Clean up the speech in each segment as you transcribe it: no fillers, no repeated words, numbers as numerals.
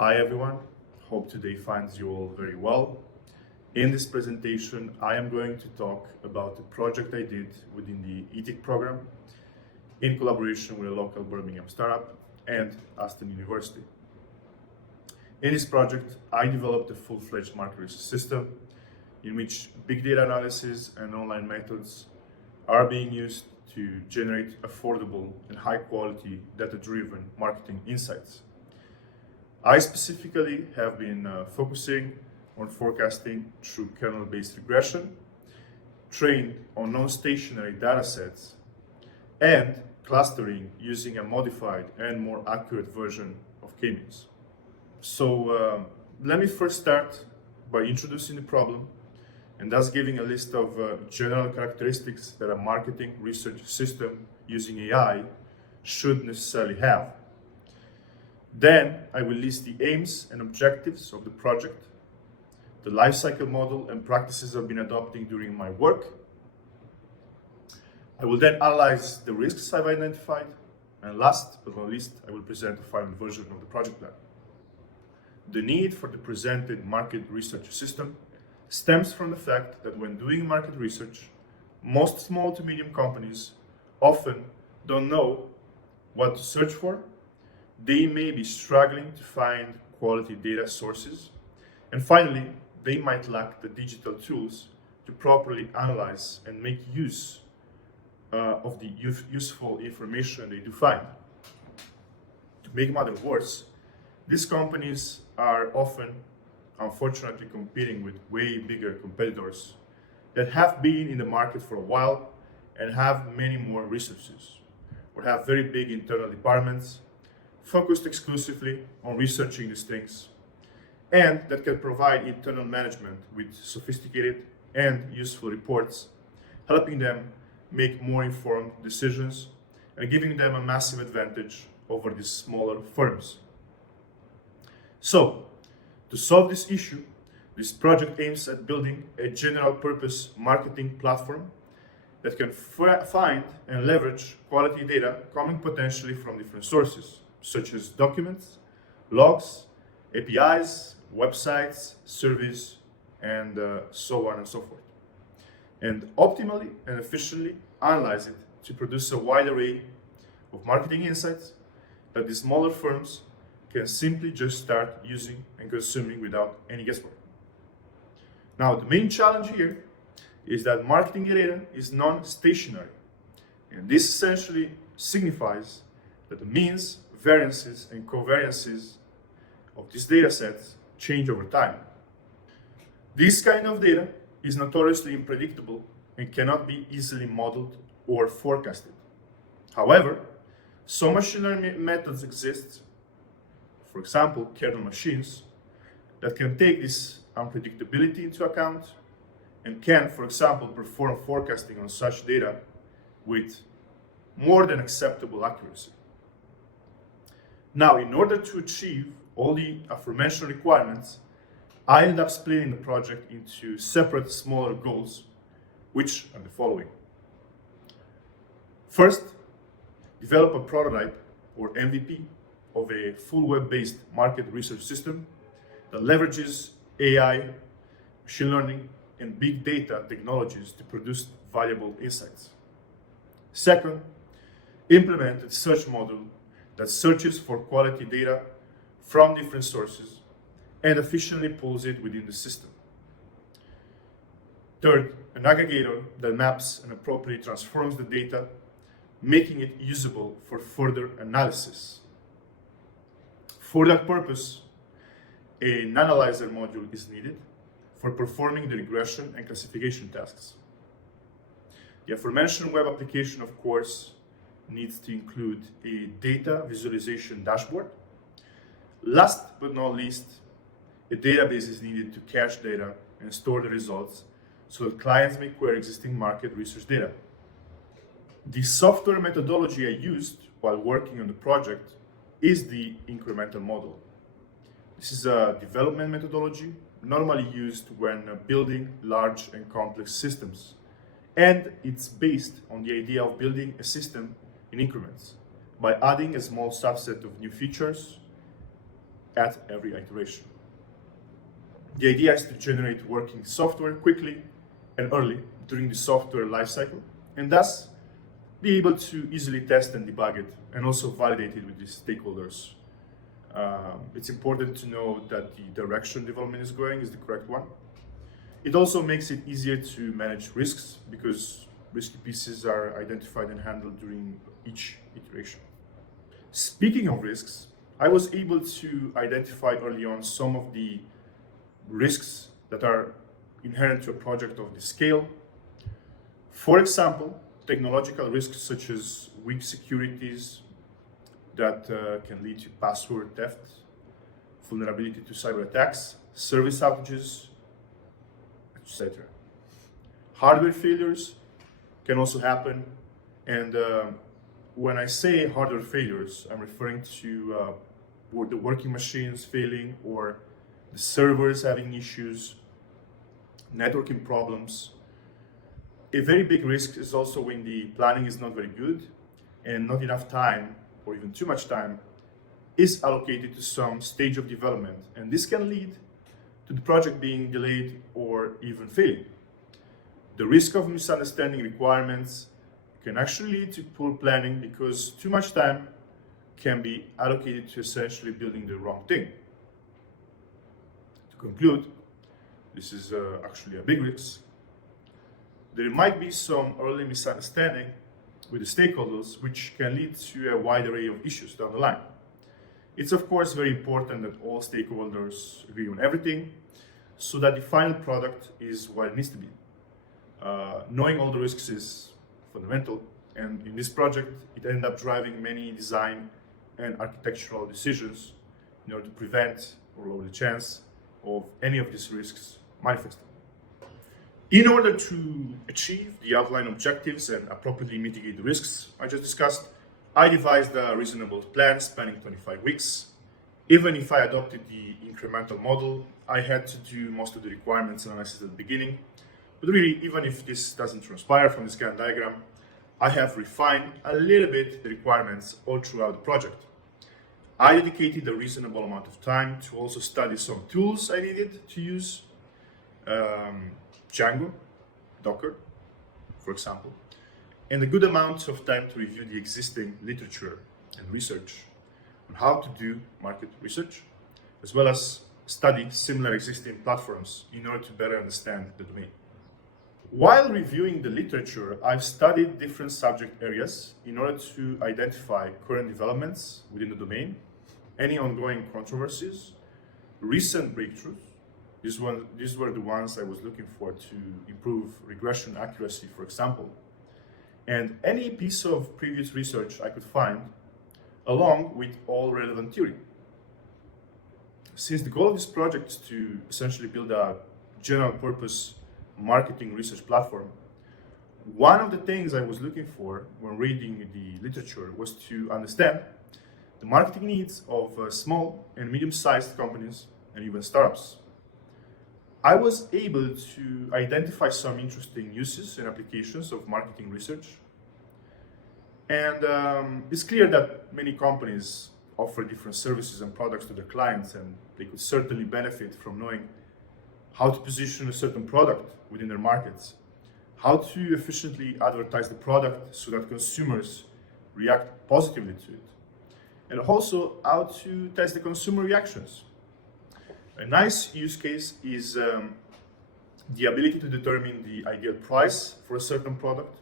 Hi everyone, hope today finds you all very well. In this presentation, I am going to talk about the project I did within the ETIC program in collaboration with a local Birmingham startup and Aston University. In this project, I developed a full-fledged market research system in which big data analysis and online methods are being used to generate affordable and high-quality data-driven marketing insights. I specifically have been focusing on forecasting through kernel-based regression, trained on non-stationary datasets, and clustering using a modified and more accurate version of K-means. So let me first start by introducing the problem and thus giving a list of general characteristics that a marketing research system using AI should necessarily have. Then I will list the aims and objectives of the project, the lifecycle model and practices I've been adopting during my work. I will then analyze the risks I've identified, and last but not least, I will present a final version of the project plan. The need for the presented market research system stems from the fact that when doing market research, most small to medium companies often don't know what to search for. They may be struggling to find quality data sources. And finally, they might lack the digital tools to properly analyze and make use of the useful information they do find. To make matters worse, these companies are often, unfortunately, competing with way bigger competitors that have been in the market for a while and have many more resources, or have very big internal departments focused exclusively on researching these things, and that can provide internal management with sophisticated and useful reports, helping them make more informed decisions and giving them a massive advantage over these smaller firms. So, to solve this issue, this project aims at building a general purpose marketing platform that can find and leverage quality data coming potentially from different sources, such as documents, logs, APIs, websites, surveys, and so on and so forth. And optimally and efficiently analyze it to produce a wide array of marketing insights that the smaller firms can simply just start using and consuming without any guesswork. Now, the main challenge here is that marketing data is non-stationary, and this essentially signifies that the means, variances, and covariances of these data sets change over time. This kind of data is notoriously unpredictable and cannot be easily modeled or forecasted. However, some machine learning methods exist, for example, kernel machines, that can take this unpredictability into account and can, for example, perform forecasting on such data with more than acceptable accuracy. Now, in order to achieve all the aforementioned requirements, I ended up splitting the project into separate, smaller goals, which are the following. First, develop a prototype or MVP of a full web-based market research system that leverages AI, machine learning, and big data technologies to produce valuable insights. Second, implement a search model that searches for quality data from different sources and efficiently pulls it within the system. Third, an aggregator that maps and appropriately transforms the data, making it usable for further analysis. For that purpose, an analyzer module is needed for performing the regression and classification tasks. The aforementioned web application, of course, needs to include a data visualization dashboard. Last but not least, a database is needed to cache data and store the results so that clients may query existing market research data. The software methodology I used while working on the project is the incremental model. This is a development methodology normally used when building large and complex systems, and it's based on the idea of building a system in increments by adding a small subset of new features at every iteration. The idea is to generate working software quickly and early during the software lifecycle, and thus be able to easily test and debug it and also validate it with the stakeholders. It's important to know that the direction development is going is the correct one. It also makes it easier to manage risks because risky pieces are identified and handled during each iteration. Speaking of risks, I was able to identify early on some of the risks that are inherent to a project of this scale. For example, technological risks such as weak securities that can lead to password theft, vulnerability to cyber attacks, service outages, etc. Hardware failures can also happen, and when I say hardware failures, I'm referring to the working machines failing or the servers having issues, networking problems. A very big risk is also when the planning is not very good and not enough time or even too much time is allocated to some stage of development, and this can lead to the project being delayed or even failing. The risk of misunderstanding requirements can actually lead to poor planning because too much time can be allocated to essentially building the wrong thing. To conclude, this is actually a big risk. There might be some early misunderstanding with the stakeholders, which can lead to a wide array of issues down the line. It's of course very important that all stakeholders agree on everything so that the final product is what it needs to be. Knowing all the risks is fundamental, and in this project it ended up driving many design and architectural decisions in order to prevent or lower the chance of any of these risks manifesting. In order to achieve the outlined objectives and appropriately mitigate the risks I just discussed, I devised a reasonable plan spanning 25 weeks. Even if I adopted the incremental model, I had to do most of the requirements analysis at the beginning. But really, even if this doesn't transpire from this Gantt diagram, I have refined a little bit the requirements all throughout the project. I dedicated a reasonable amount of time to also study some tools I needed to use, Django, Docker, for example, and a good amount of time to review the existing literature and research on how to do market research, as well as study similar existing platforms in order to better understand the domain. While reviewing the literature, I've studied different subject areas in order to identify current developments within the domain, any ongoing controversies, recent breakthroughs. These were the ones I was looking for to improve regression accuracy, for example, and any piece of previous research I could find, along with all relevant theory. Since the goal of this project is to essentially build a general purpose marketing research platform, one of the things I was looking for when reading the literature was to understand the marketing needs of small and medium-sized companies and even startups. I was able to identify some interesting uses and applications of marketing research. And it's clear that many companies offer different services and products to their clients, and they could certainly benefit from knowing how to position a certain product within their markets, how to efficiently advertise the product so that consumers react positively to it, and also how to test the consumer reactions. A nice use case is the ability to determine the ideal price for a certain product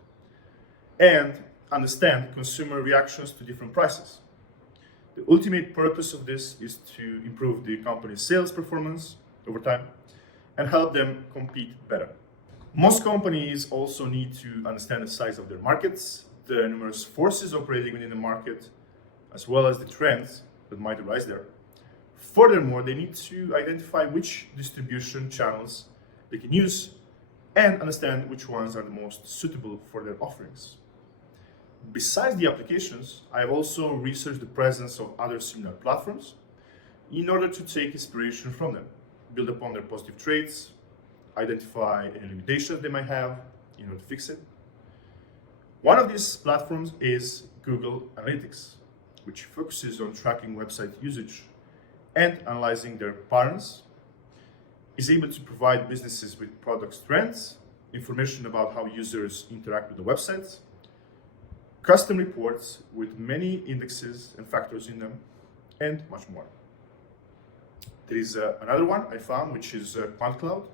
and understand consumer reactions to different prices. The ultimate purpose of this is to improve the company's sales performance over time and help them compete better. Most companies also need to understand the size of their markets, the numerous forces operating within the market, as well as the trends that might arise there. Furthermore, they need to identify which distribution channels they can use and understand which ones are the most suitable for their offerings. Besides the applications, I have also researched the presence of other similar platforms in order to take inspiration from them, build upon their positive traits, identify any limitations they might have in order to fix it. One of these platforms is Google Analytics, which focuses on tracking website usage and analyzing their patterns, is able to provide businesses with product trends, information about how users interact with the websites, custom reports with many indexes and factors in them, and much more. There is another one I found, which is QuantCloud.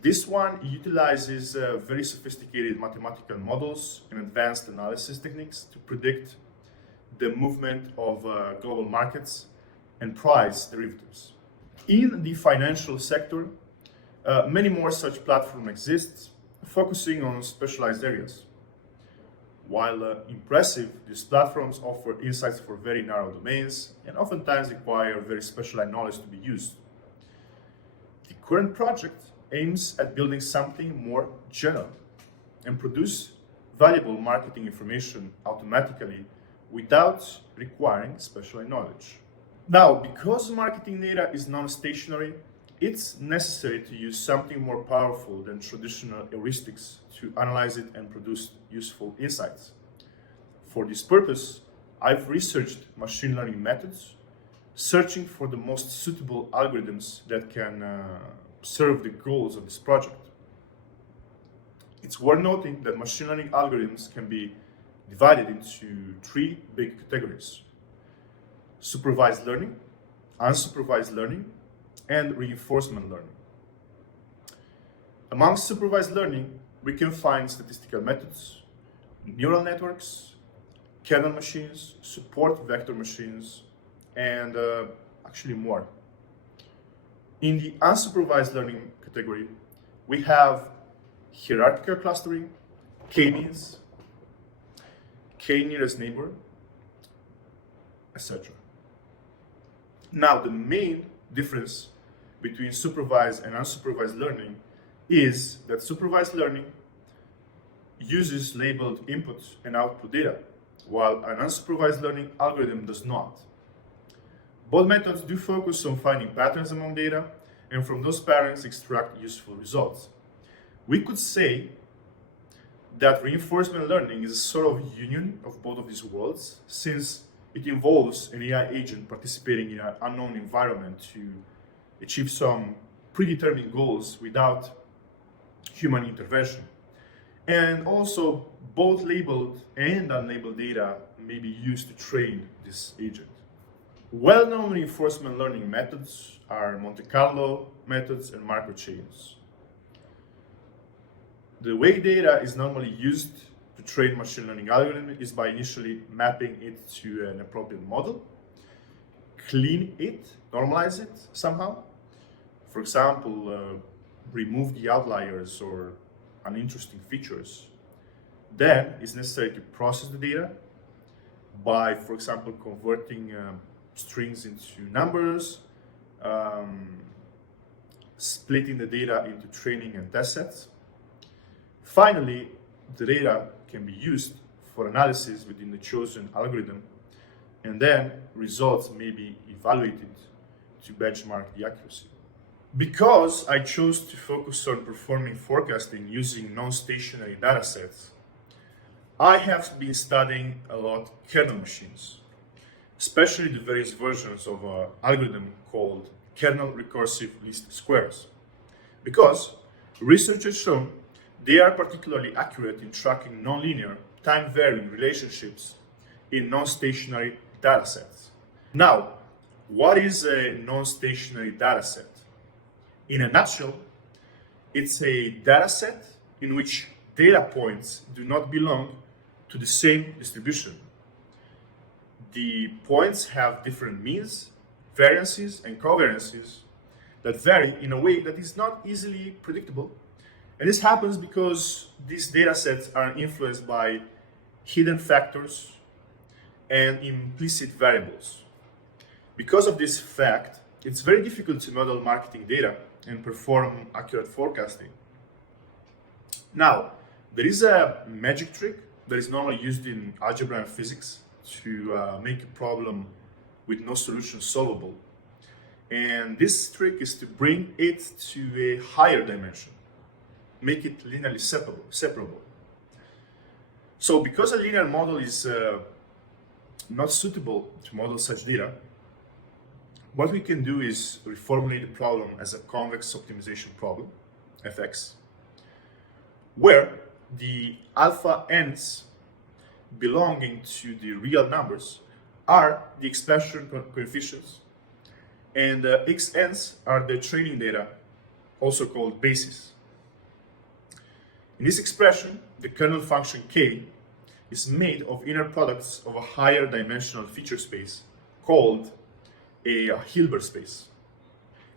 This one utilizes very sophisticated mathematical models and advanced analysis techniques to predict the movement of global markets and price derivatives. In the financial sector, many more such platforms exist, focusing on specialized areas. While impressive, these platforms offer insights for very narrow domains and oftentimes require very specialized knowledge to be used. The current project aims at building something more general and produce valuable marketing information automatically without requiring specialized knowledge. Now, because marketing data is non-stationary, it's necessary to use something more powerful than traditional heuristics to analyze it and produce useful insights. For this purpose, I've researched machine learning methods, searching for the most suitable algorithms that can serve the goals of this project. It's worth noting that machine learning algorithms can be divided into three big categories: supervised learning, unsupervised learning, and reinforcement learning. Among supervised learning, we can find statistical methods, neural networks, kernel machines, support vector machines, and actually more. In the unsupervised learning category, we have hierarchical clustering, k-means, k-nearest neighbor, etc. Now, the main difference between supervised and unsupervised learning is that supervised learning uses labeled input and output data, while an unsupervised learning algorithm does not. Both methods do focus on finding patterns among data, and from those patterns extract useful results. We could say that reinforcement learning is a sort of union of both of these worlds, since it involves an AI agent participating in an unknown environment to achieve some predetermined goals without human intervention. And also, both labeled and unlabeled data may be used to train this agent. Well-known reinforcement learning methods are Monte Carlo methods and macro chains. The way data is normally used to train machine learning algorithm is by initially mapping it to an appropriate model, clean it, normalize it somehow. For example, remove the outliers or uninteresting features. Then it's necessary to process the data by, for example, converting strings into numbers, splitting the data into training and test sets. Finally, the data can be used for analysis within the chosen algorithm, and then results may be evaluated to benchmark the accuracy. Because I chose to focus on performing forecasting using non-stationary datasets, I have been studying a lot kernel machines, especially the various versions of an algorithm called kernel recursive least squares, because research has shown they are particularly accurate in tracking nonlinear, time-varying relationships in non-stationary datasets. Now, what is a non-stationary dataset? In a nutshell, it's a dataset in which data points do not belong to the same distribution. The points have different means, variances, and covariances that vary in a way that is not easily predictable. And this happens because these data sets are influenced by hidden factors and implicit variables. Because of this fact, it's very difficult to model marketing data and perform accurate forecasting. Now, there is a magic trick that is normally used in algebra and physics to make a problem with no solution solvable. And this trick is to bring it to a higher dimension, make it linearly separable. So because a linear model is not suitable to model such data, What we can do is reformulate the problem as a convex optimization problem, fx, where the alpha n's belonging to the real numbers are the expression coefficients, and xn's are the training data, also called basis. In this expression, the kernel function k is made of inner products of a higher dimensional feature space called a Hilbert space.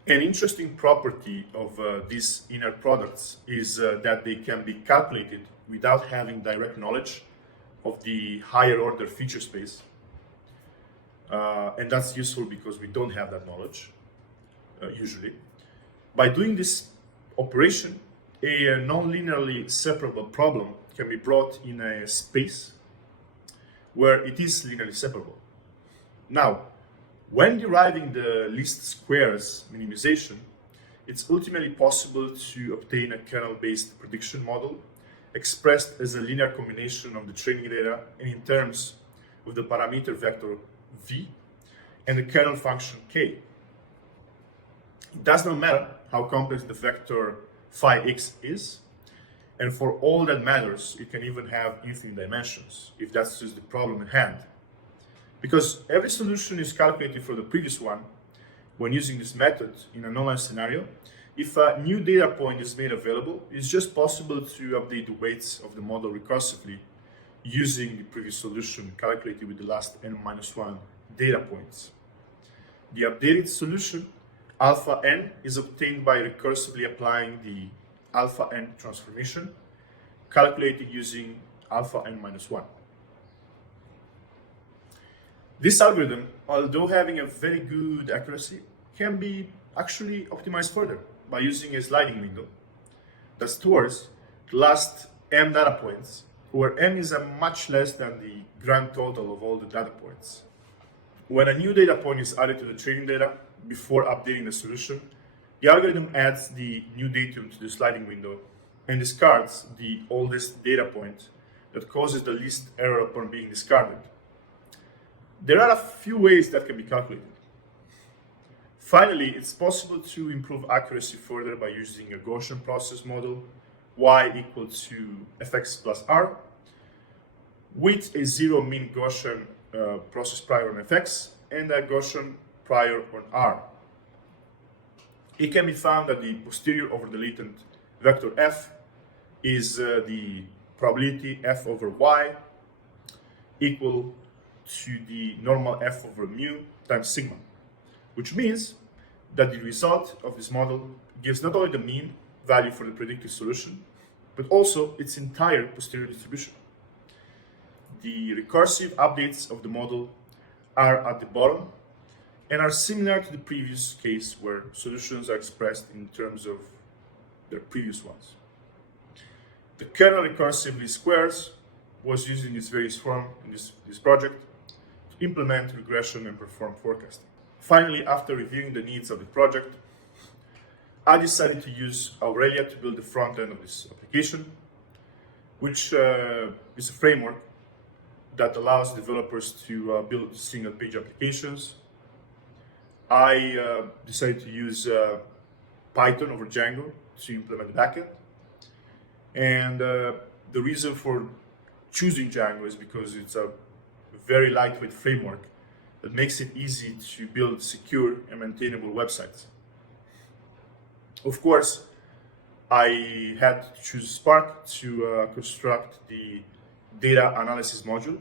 An interesting property of these inner products is that they can be calculated without having direct knowledge of the higher order feature space. And that's useful because we don't have that knowledge, usually. By doing this operation, a non-linearly separable problem can be brought in a space where it is linearly separable. Now, when deriving the least squares minimization, it's ultimately possible to obtain a kernel-based prediction model expressed as a linear combination of the training data and in terms of the parameter vector v and the kernel function k. It does not matter how complex the vector phi x is, and for all that matters, it can even have infinite dimensions if that's just the problem at hand. Because every solution is calculated for the previous one when using this method in a nonlinear scenario. If a new data point is made available, it's just possible to update the weights of the model recursively using the previous solution calculated with the last n-1 data points. The updated solution, alpha n, is obtained by recursively applying the alpha n transformation calculated using alpha n-1. This algorithm, although having a very good accuracy, can be actually optimized further by using a sliding window that stores the last m data points, where m is a much less than the grand total of all the data points. When a new data point is added to the training data before updating the solution, the algorithm adds the new datum to the sliding window and discards the oldest data point that causes the least error upon being discarded. There are a few ways that can be calculated. Finally, it's possible to improve accuracy further by using a Gaussian process model y equal to fx plus r with a zero mean Gaussian process prior on fx and a Gaussian prior on r. It can be found that the posterior over the latent vector f is the probability f over y equal to the normal f over mu times sigma, which means that the result of this model gives not only the mean value for the predicted solution, but also its entire posterior distribution. The recursive updates of the model are at the bottom and are similar to the previous case where solutions are expressed in terms of their previous ones. The kernel recursively squares was used in its various form in this project to implement regression and perform forecasting. Finally, after reviewing the needs of the project, I decided to use Aurelia to build the front end of this application, which is a framework that allows developers to build single-page applications. I decided to use Python over Django to implement the backend. And the reason for choosing Django is because it's a very lightweight framework that makes it easy to build secure and maintainable websites. Of course, I had to choose Spark to construct the data analysis module.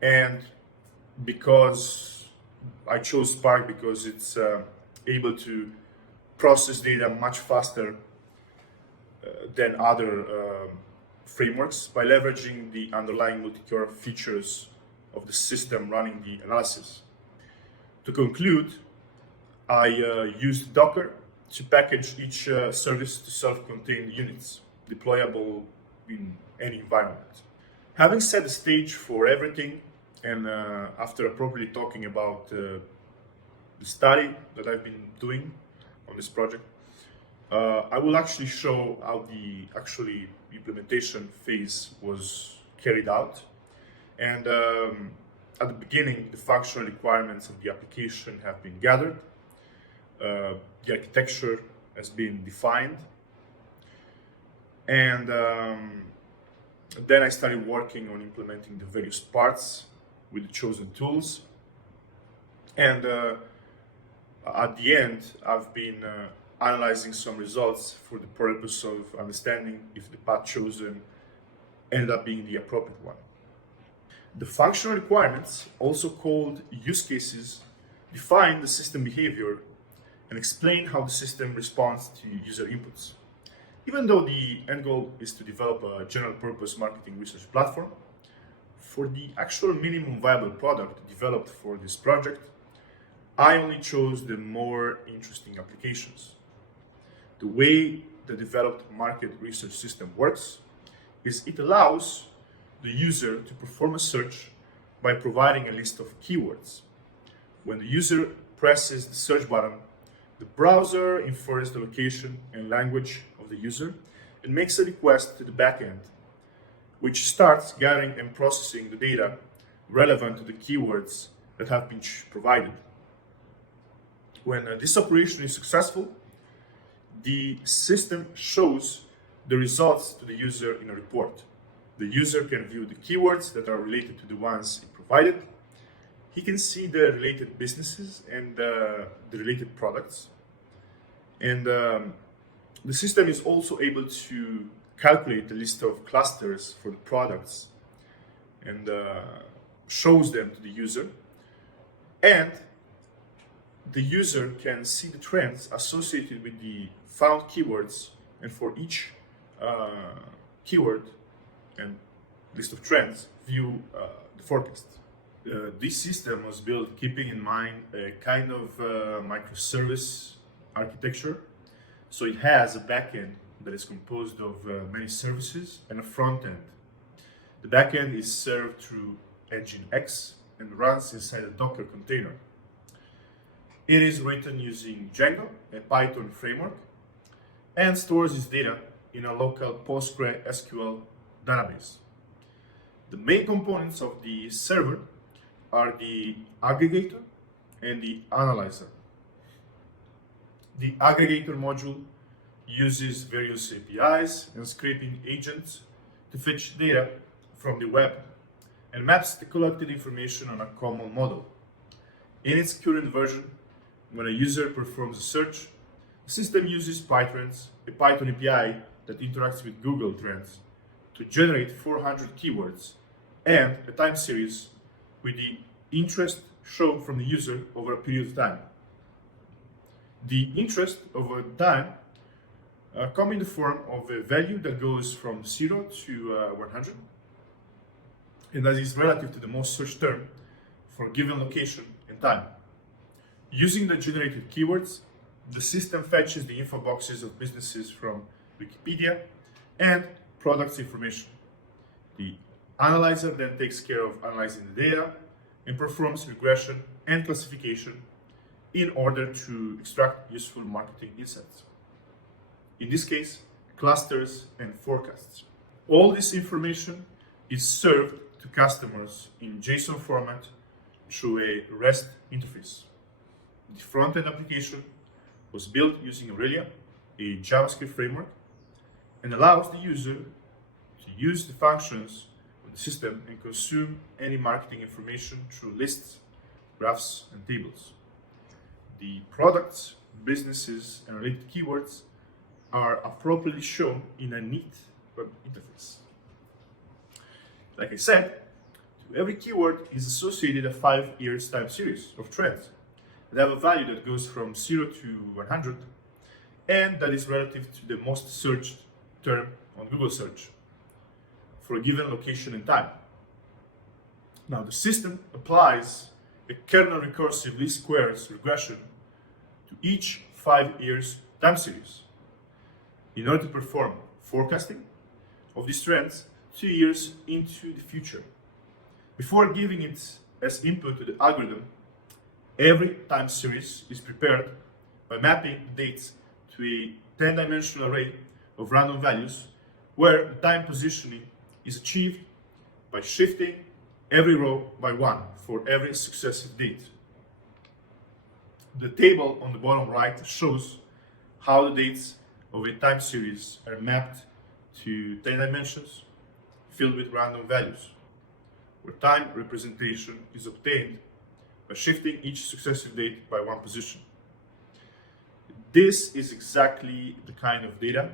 And because I chose Spark because it's able to process data much faster than other frameworks by leveraging the underlying multi-core features of the system running the analysis. To conclude, I used Docker to package each service to self-contained units, deployable in any environment. Having set the stage for everything, and after appropriately talking about the study that I've been doing on this project, I will actually show how the implementation phase was carried out. And at the beginning, the functional requirements of the application have been gathered, the architecture has been defined, and then I started working on implementing the various parts with the chosen tools. And at the end, I've been analyzing some results for the purpose of understanding if the path chosen ended up being the appropriate one. The functional requirements, also called use cases, define the system behavior and explain how the system responds to user inputs. Even though the end goal is to develop a general purpose marketing research platform, for the actual minimum viable product developed for this project, I only chose the more interesting applications. The way the developed market research system works is it allows the user to perform a search by providing a list of keywords. When the user presses the search button, the browser infers the location and language of the user and makes a request to the backend, which starts gathering and processing the data relevant to the keywords that have been provided. When this operation is successful, the system shows the results to the user in a report. The user can view the keywords that are related to the ones he provided. He can see the related businesses and the related products. And the system is also able to calculate the list of clusters for the products and shows them to the user. And the user can see the trends associated with the found keywords, and for each keyword and list of trends, view the forecast. This system was built keeping in mind a kind of microservice architecture. So it has a backend that is composed of many services and a front end. The backend is served through Nginx and runs inside a Docker container. It is written using Django, a Python framework, and stores its data in a local PostgreSQL database. The main components of the server are the aggregator and the analyzer. The aggregator module uses various APIs and scraping agents to fetch data from the web and maps the collected information on a common model. In its current version, when a user performs a search, the system uses PyTrends, a Python API that interacts with Google Trends, to generate 400 keywords and a time series with the interest shown from the user over a period of time. The interest over time come in the form of a value that goes from 0 to 100, and that is relative to the most searched term for a given location and time. Using the generated keywords, the system fetches the info boxes of businesses from Wikipedia and products information. The analyzer then takes care of analyzing the data and performs regression and classification in order to extract useful marketing insights. In this case, clusters and forecasts. All this information is served to customers in JSON format through a REST interface. The front-end application was built using Aurelia, a JavaScript framework, and allows the user to use the functions of the system and consume any marketing information through lists, graphs, and tables. The products, businesses, and related keywords are appropriately shown in a neat web interface. Like I said, to every keyword is associated a 5-year time series of trends that have a value that goes from 0 to 100, and that is relative to the most searched term on Google search for a given location and time. Now, the system applies a kernel recursive least squares regression to each 5 years time series in order to perform forecasting of these trends 2 years into the future. Before giving it as input to the algorithm, every time series is prepared by mapping the dates to a 10-dimensional array of random values where the time positioning is achieved by shifting every row by one for every successive date. The table on the bottom right shows how the dates of a time series are mapped to 10 dimensions filled with random values, where time representation is obtained by shifting each successive date by one position. This is exactly the kind of data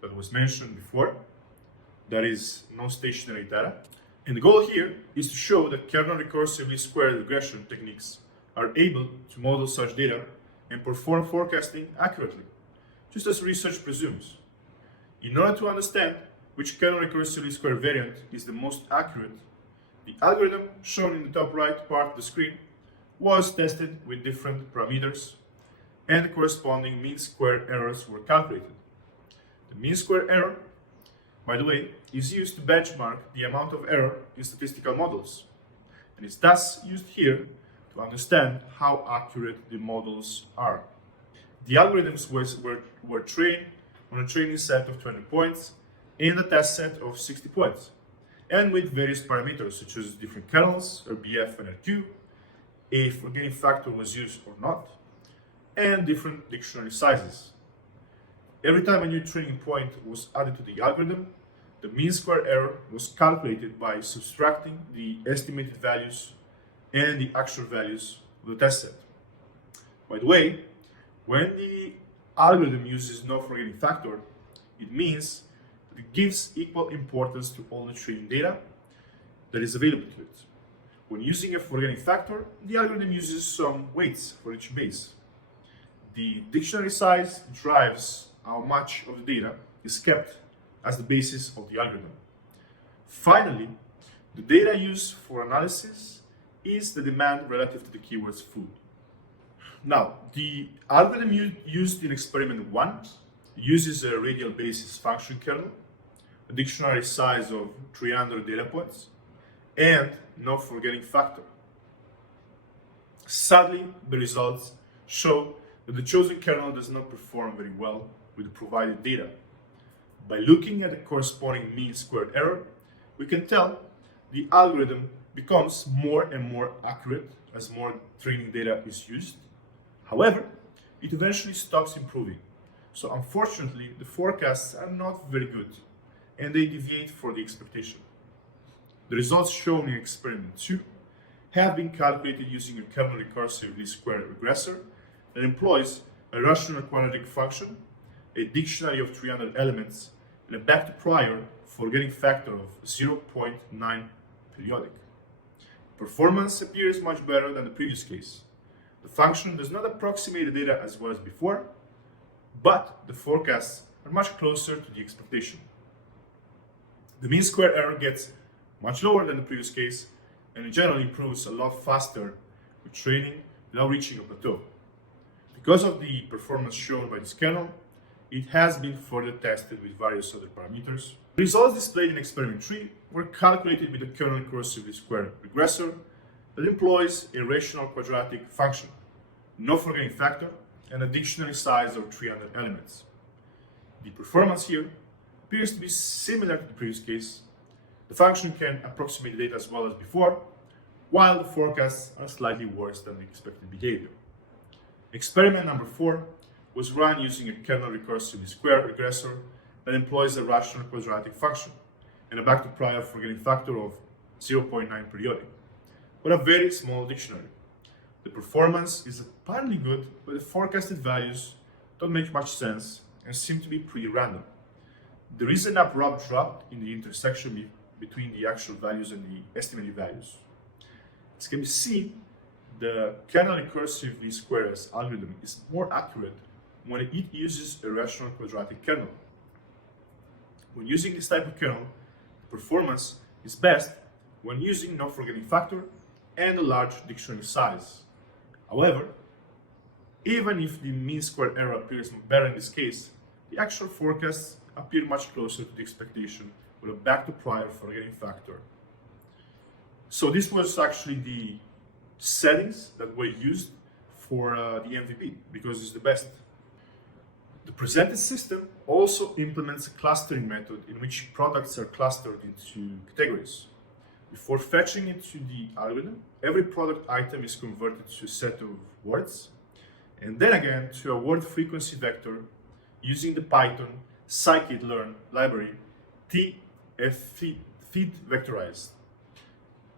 that was mentioned before, that is non-stationary data. And the goal here is to show that kernel recursively squared regression techniques are able to model such data and perform forecasting accurately, just as research presumes. In order to understand which kernel recursively squared variant is the most accurate, the algorithm shown in the top right part of the screen was tested with different parameters, and the corresponding mean square errors were calculated. The mean square error, by the way, is used to benchmark the amount of error in statistical models, and is thus used here to understand how accurate the models are. The algorithms were trained on a training set of 20 points and a test set of 60 points, and with various parameters such as different kernels, RBF and RQ, a forgetting factor was used or not, and different dictionary sizes. Every time a new training point was added to the algorithm, the mean square error was calculated by subtracting the estimated values and the actual values of the test set. By the way, when the algorithm uses no forgetting factor, it means that it gives equal importance to all the training data that is available to it. When using a forgetting factor, the algorithm uses some weights for each base. The dictionary size drives how much of the data is kept as the basis of the algorithm. Finally, the data used for analysis is the demand relative to the keywords food. Now, the algorithm used in experiment 1 uses a radial basis function kernel, a dictionary size of 300 data points, and no forgetting factor. Sadly, the results show that the chosen kernel does not perform very well with the provided data. By looking at the corresponding mean squared error, we can tell the algorithm becomes more and more accurate as more training data is used. However, it eventually stops improving. So unfortunately, the forecasts are not very good and they deviate from the expectation. The results shown in experiment 2 have been calculated using a kernel recursively squared regressor that employs a rational quadratic function, a dictionary of 300 elements, and a back to prior forgetting factor of 0.9 periodic. Performance appears much better than the previous case. The function does not approximate the data as well as before, but the forecasts are much closer to the expectation. The mean square error gets much lower than the previous case, and in general improves a lot faster with training without reaching a plateau. Because of the performance shown by this kernel, it has been further tested with various other parameters. The results displayed in experiment 3 were calculated with a kernel recursively squared regressor that employs a rational quadratic function, no forgetting factor, and a dictionary size of 300 elements. The performance here appears to be similar to the previous case. The function can approximate the data as well as before, while the forecasts are slightly worse than the expected behavior. Experiment number 4 was run using a kernel recursively squared regressor that employs a rational quadratic function and a back to prior forgetting factor of 0.9 periodic, but a very small dictionary. The performance is apparently good, but the forecasted values don't make much sense and seem to be pretty random. There is an abrupt drop in the intersection between the actual values and the estimated values. As can be seen, the kernel recursively squared algorithm is more accurate when it uses a rational quadratic kernel. When using this type of kernel, performance is best when using no forgetting factor and a large dictionary size. However, even if the mean square error appears better in this case, the actual forecasts appear much closer to the expectation with a back to prior forgetting factor. So this was actually the settings that were used for the MVP because it's the best. The presented system also implements a clustering method in which products are clustered into categories. Before fetching it to the algorithm, every product item is converted to a set of words, and then again to a word frequency vector using the Python scikit-learn library feed vectorized.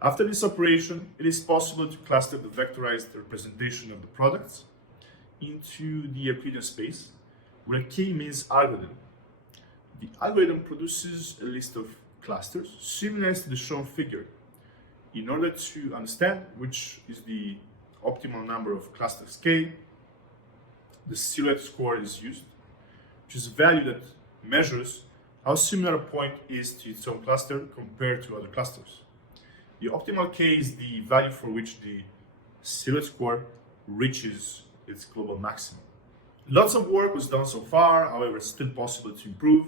After this operation, it is possible to cluster the vectorized representation of the products into the Euclidean space with a k-means algorithm. The algorithm produces a list of clusters similar to the shown figure. In order to understand which is the optimal number of clusters k, the silhouette score is used, which is a value that measures how similar a point is to its own cluster compared to other clusters. The optimal k is the value for which the silhouette score reaches its global maximum. Lots of work was done so far, however, it's still possible to improve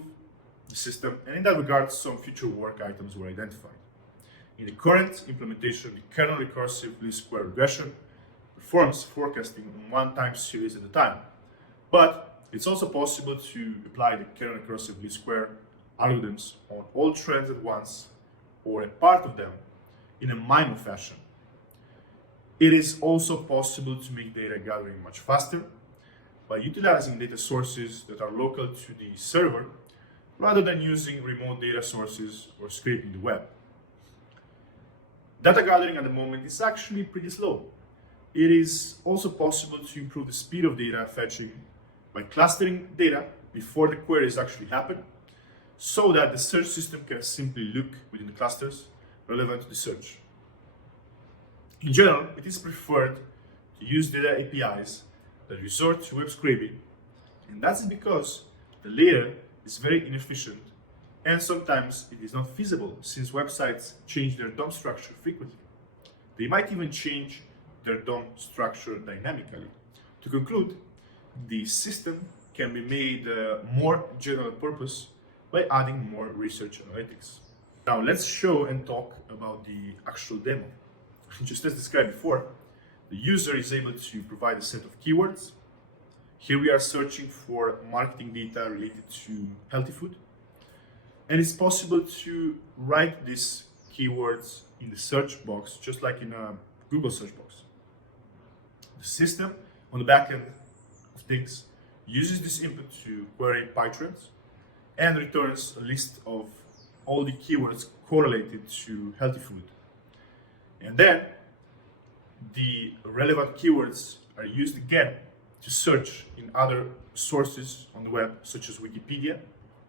the system, and in that regard, some future work items were identified. In the current implementation, the kernel recursive least square regression performs forecasting in one time series at a time, but it's also possible to apply the kernel recursive least square algorithms on all trends at once or a part of them in a MIMO fashion. It is also possible to make data gathering much faster by utilizing data sources that are local to the server rather than using remote data sources or scraping the web. Data gathering at the moment is actually pretty slow. It is also possible to improve the speed of data fetching by clustering data before the queries actually happen, so that the search system can simply look within the clusters relevant to the search. In general, it is preferred to use data APIs that resort to web scraping, and that's because the latter is very inefficient and sometimes it is not feasible since websites change their DOM structure frequently. They might even change their DOM structure dynamically. To conclude, the system can be made more general purpose by adding more research analytics. Now let's show and talk about the actual demo. Just as described before, the user is able to provide a set of keywords. Here we are searching for marketing data related to healthy food. And it's possible to write these keywords in the search box, just like in a Google search box. The system on the back end of things uses this input to query PyTrends and returns a list of all the keywords correlated to healthy food. And then the relevant keywords are used again to search in other sources on the web, such as Wikipedia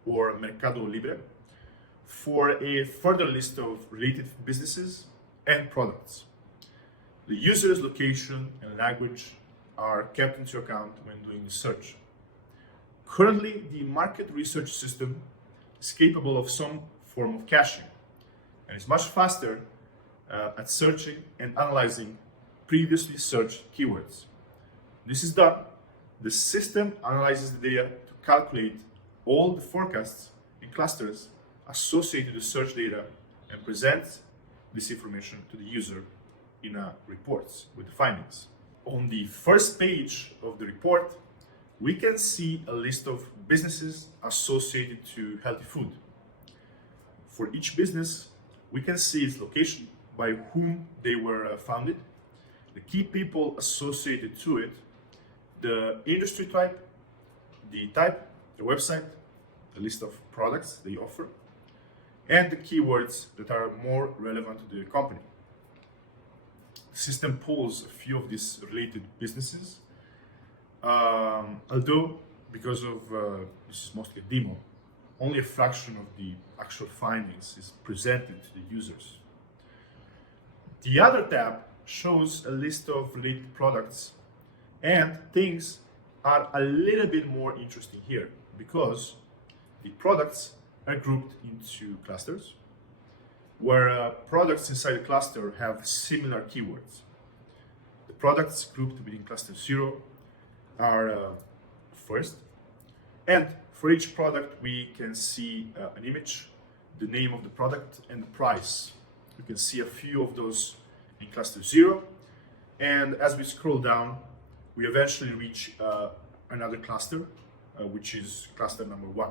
or Mercado Libre, for a further list of related businesses and products. The user's location and language are kept into account when doing the search. Currently, the market research system is capable of some form of caching and is much faster at searching and analyzing previously searched keywords. This is done. The system analyzes the data to calculate all the forecasts and clusters associated with search data and presents this information to the user in reports with the findings. On the first page of the report, we can see a list of businesses associated to healthy food. For each business, we can see its location, by whom they were founded, the key people associated to it, the industry type, the website, the list of products they offer, and the keywords that are more relevant to the company. The system pulls a few of these related businesses, although because of this is mostly a demo, only a fraction of the actual findings is presented to the users. The other tab shows a list of related products, and things are a little bit more interesting here because the products are grouped into clusters where products inside a cluster have similar keywords. The products grouped within cluster 0 are first, and for each product we can see an image, the name of the product, and the price. You can see a few of those in cluster 0, and as we scroll down we eventually reach another cluster, which is cluster number 1.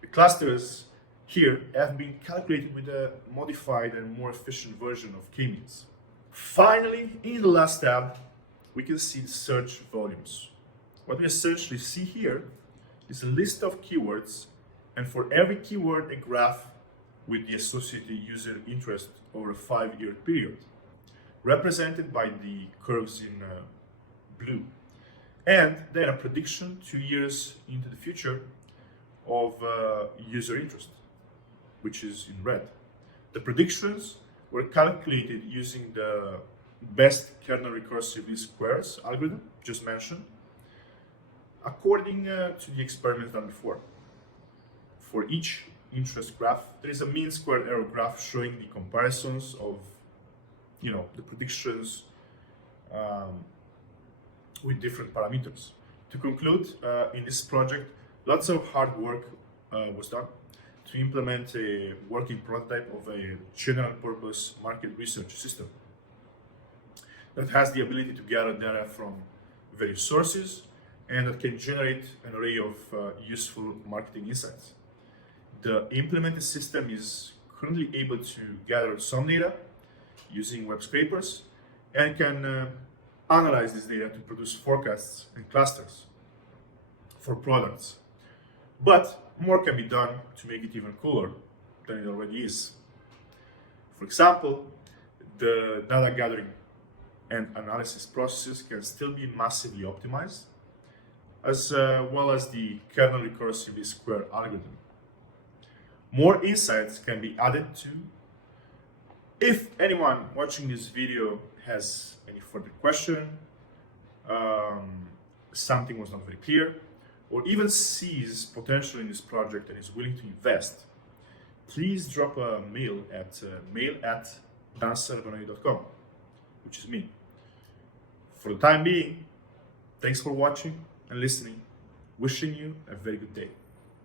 The clusters here have been calculated with a modified and more efficient version of k-means. Finally, in the last tab, we can see the search volumes. What we essentially see here is a list of keywords, and for every keyword, a graph with the associated user interest over a 5-year period, represented by the curves in blue. And then a prediction 2 years into the future of user interest, which is in red. The predictions were calculated using the best kernel recursive least squares algorithm just mentioned, according to the experiments done before. For each interest graph, there is a mean squared error graph showing the comparisons of, the predictions with different parameters. To conclude, in this project, lots of hard work was done to implement a working prototype of a general purpose market research system that has the ability to gather data from various sources and that can generate an array of useful marketing insights. The implemented system is currently able to gather some data using web scrapers and can analyze this data to produce forecasts and clusters for products. But more can be done to make it even cooler than it already is. For example, the data gathering and analysis processes can still be massively optimized, as well as the kernel recursive least square algorithm. More insights can be added to. If anyone watching this video has any further question, something was not very clear, or even sees potential in this project and is willing to invest, please drop a mail at mail@dancerbonoy.com, which is me. For the time being, thanks for watching and listening. Wishing you a very good day.